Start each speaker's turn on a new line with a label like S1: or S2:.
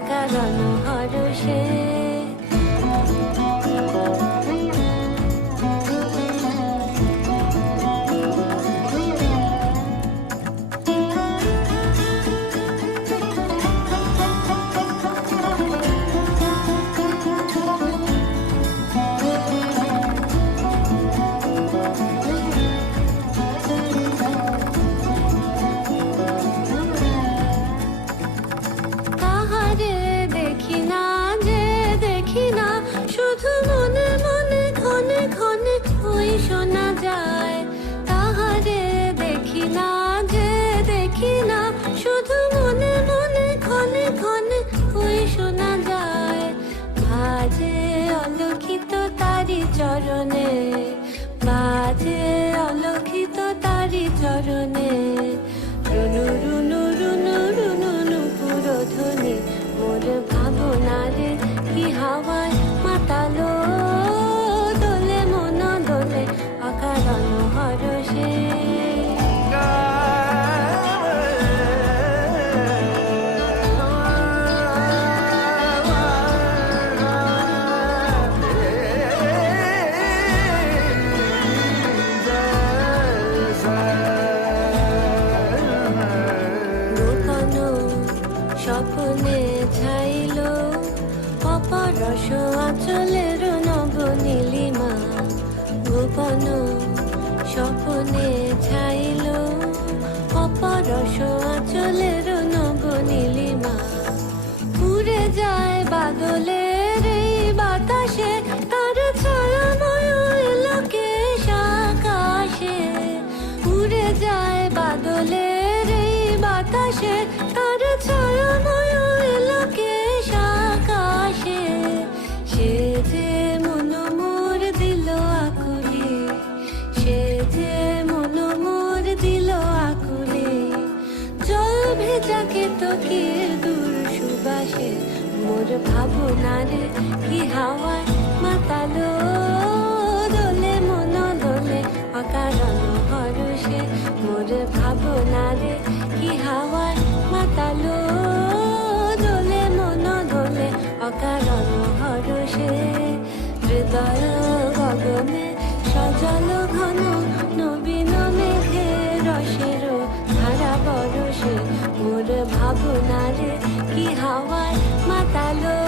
S1: দোলে অকারণ হরষে তারি স্বপ্নে ছাইল। অপরস আচলের নব নীলিমা গোপন স্বপ্নে ছাইল। অপরস আচলের নব নীলিমা উড়ে যায় বাদলের বাতাসে। তার ছায়াময় এলাকে আকাশে। উড়ে যায় বাদলের এই বাতাসে। তার জল ভেজাকে তো কি দূর সুবাসে মোর ভাবনারে কি হাওয়ায়? বসে মোর ভাবনার কি হাওয়ায় মাতালো